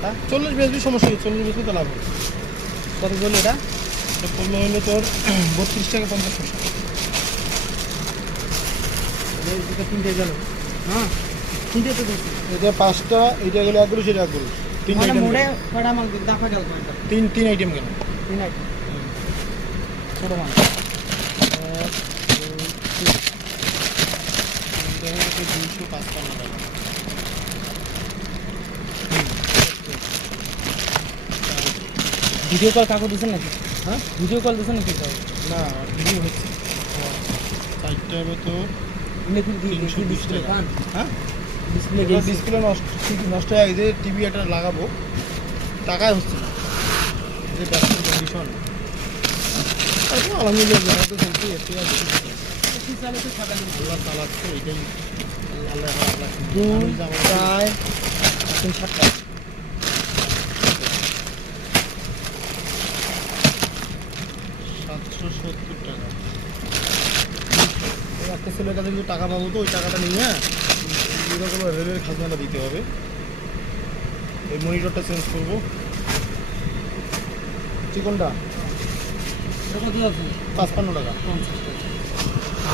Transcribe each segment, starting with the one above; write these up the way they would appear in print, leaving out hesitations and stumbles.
পাতা 40 বেচবি সমস্যা নেই, 40 বেচবি তো লাভ হবে। কত বললো এটা? এটা পড়লো হলো তোর 32 টাকা 50 পয়সা। এটা তিনটে গেল। হ্যাঁ তিনটে তো দেখছি। এটা 5টা, এটা গেলে এক গরু, সেটা এক গরু, 3 মানে আইটেম। মোড়ে কয়টা মাল দাফা গেল কয়টা? 3 আইটেম কেন? 3 আইটেম। ছোট মাল 255 টাকা। ভিডিও কল কাকু দিচ্ছেন নাকি? হ্যাঁ ভিডিও কল দিচ্ছেন নাকি? না, ভিডিও হচ্ছে। 4টা হবে তো ইলেকট্রিক 320 ডিসপ্লে টাকা। পান হ্যাঁ ডিসপ্লে এবার ডিসপ্লে নষ্ট হয়ে গেছে, টিভি একটা লাগাবো, টাকাই হচ্ছে না, যে ব্যবসার কন্ডিশন। আলহামদুলিল্লাহ যারা তো চলছে, এতে আর বেশি কিছু না। চালে তো সকালে আল্লাহ চালাচ্ছে, এটাই আল্লাহ আল্লাহ। দুই প্রায় 7টা 770 টাকা। এই একটা ছেলের কাছে কিন্তু টাকা পাবো, তো ওই টাকাটা নিয়ে এরকম রেলের খাজনাটা দিতে হবে। এই মনিটরটা চেঞ্জ করবো। চিকনটা এটা কত আছে? 55 টাকা। 50 টাকা।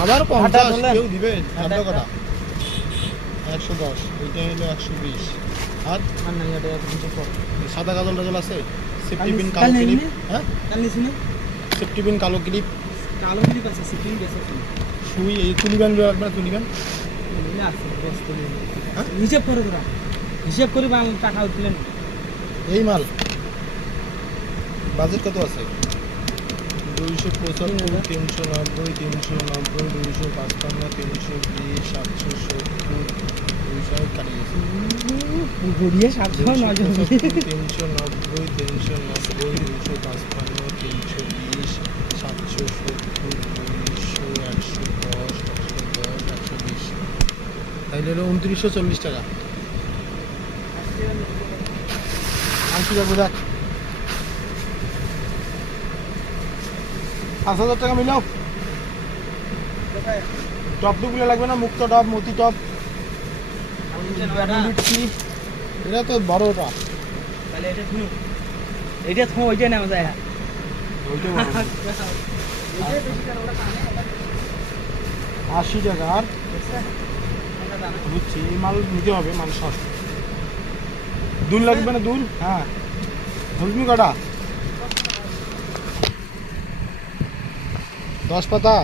আবার 50 হাঁটা ধরলে? কেউ দিবে? হাঁটা হাঁটা কটা? 110, এটা হলো 120। আর আর নাই এটা এত কিছু কর। সাদা কাজল টাজল আছে, সেফটি কাল পিন নিস- কালো কাল নিস ক্লিপ। নি? হ্যাঁ কাল নিছি না? সেফটি পিন কালো ক্লিপ, কালো ক্লিপ আছে সিটিং গেছে তো। সুই, এই তুলি ব্যান্ড রাখবে না, তুলি ব্যান্ড। নিলে আছে বস করে। হ্যাঁ? হিসাব করে তোরা। হিসাব করে মাল টাকা উঠলেন। এই মাল বাজেট কত আছে? 275, 390, 390, 255, 320, 770, 200 কাটি গেছে। গড়িয়ে 700 900 390, 390, 255, 320, 770, 200, 110, 120। তাইলে হলো 2940 টাকা। আনছি যাবো, দেখ 5000 টাকা মিলাও। টপ টুপগুলো লাগবে না? মুক্ত টপ, মতি টপ, দিচ্ছি। এটা তো বড়টা, তাহলে এটা শুনো। এটা থো ওইটা নাও যায়। ওইটা বড়। 80 টাকা। আর বুঝছি, এই মাল নিতে হবে, মাল সস্তা। দুল লাগবে না? দুল, হ্যাঁ ধরবি কটা? 10 পাতা।